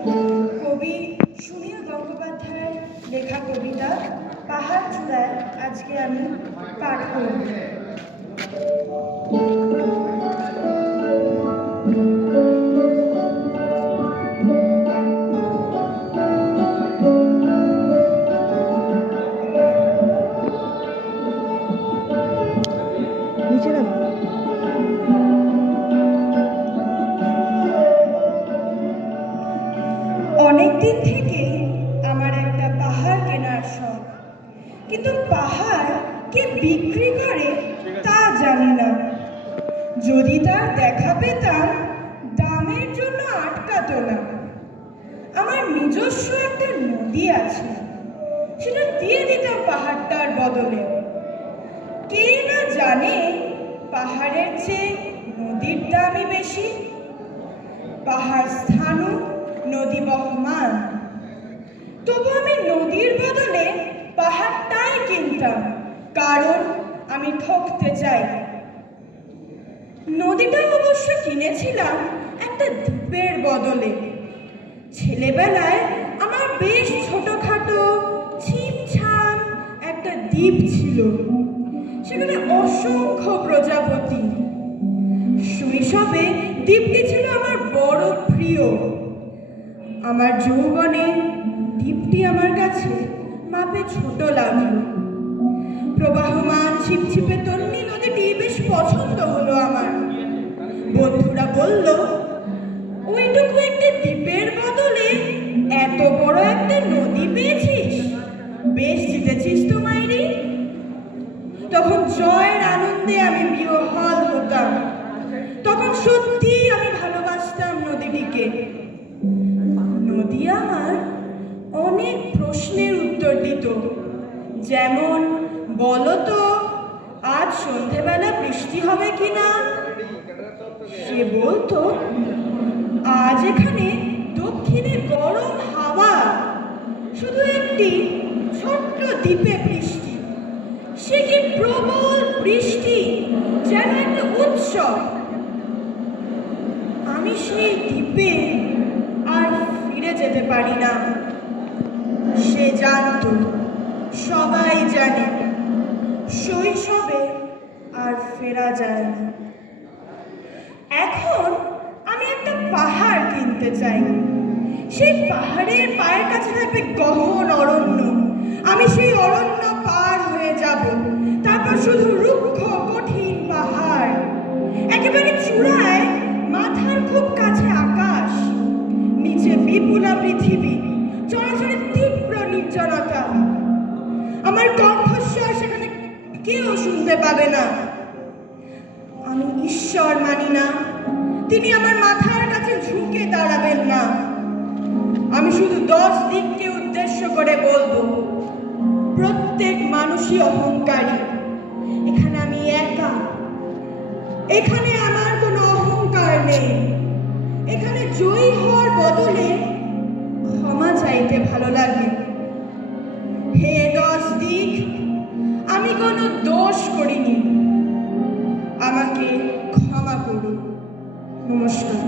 কবি সুনীল গঙ্গোপাধ্যায়ের লেখা কবিতা পাহাড় চূড়ায় আজকে আমি পাঠ করব। নিচে নামো। অনেকদিন থেকে আমার একটা পাহাড় কেনার শখ, কিন্তু পাহাড় কে বিক্রি করে তা জানি না। যদি তার দেখা পেতাম দামের জন্য আটকাতো না। আমার নিজস্ব একটা নদী আছে, সেটা দিয়ে দিতাম পাহাড়টার বদলে। কে না জানে পাহাড়ের চেয়ে নদীর দামই বেশি। পাহাড় স্থানু, নদী বহমান, তবু আমি নদীর বদলে পাহাড়টাই কিনতাম, কারণ আমি ঠকতে চাই। নদীটা অবশ্য কিনেছিলাম একটা দ্বীপের বদলে। ছেলেবেলায় আমার বেশ ছোটখাটো ছিমছাম একটা দ্বীপ ছিল, সেখানে অসংখ্য প্রজাপতি। শৈশবে দ্বীপটি ছিল আমার বড় প্রিয়। আমার যৌবনে দ্বীপটি আমার কাছে মাপে ছোট লাগলো। প্রবাহমান ছিপছিপে তন্নি নদীটি বেশ পছন্দ হলো আমার। বন্ধুরা বলল, ওইটুকু একটা দ্বীপের বদলে এত বড় একটা নদী পেয়েছিস, বেশ জিতেছিস তো মাইরি। তখন জয়ের আনন্দে আমি বিহ্বল হতাম। তখন সত্যি আমি ভালোবাসতাম নদীটিকে। নদী আমার অনেক প্রশ্নের উত্তর দিত, যেমন, বলো তো আজ সন্ধেবেলা বৃষ্টি হবে কিনা। সে বলতো, আজ এখানে দক্ষিণে গরম হাওয়া, শুধু একটি ছোট্ট দ্বীপে বৃষ্টি। সে কি প্রবল বৃষ্টি, যেন একটা উৎসব। আমি সেই দ্বীপে আর ফিরে যেতে পারি না। সে জানত, সবাই জানে, শৈশবে আর ফেরা যায় না। এখন আমি একটা পাহাড় কিনতে চাই। সেই পাহাড়ের পায়ের কাছে থাকবে গহন অরণ্য। আমি সেই অরণ্য পার হয়ে যাব, তারপর শুধু রুক্ষ কঠিন পাহাড়। একেবারে চূড়ায় মাথার খুব কাছে আকাশ, নিচে বিপুলা পৃথিবী, চরাচরে তীব্র নির্জনতা। আমার কণ্ঠস্বর সেখানে কেউ শুনতে পাবে না। আমি ঈশ্বর মানি না, তিনি আমার মাথার কাছে ঝুঁকে দাঁড়াবেন না। আমি শুধু 10 দিককে উদ্দেশ্য করে বলবো, প্রত্যেক মানুষই অহংকারী। এখানে আমি একা, এখানে আমার কোনো অহংকার নেই। এখানে জয়ী হওয়ার বদলে ক্ষমা চাইতে ভালো লাগে। হে 10 দিক, আমি কোনো দোষ করিনি, আমাকে ক্ষমা করুন। নমস্কার।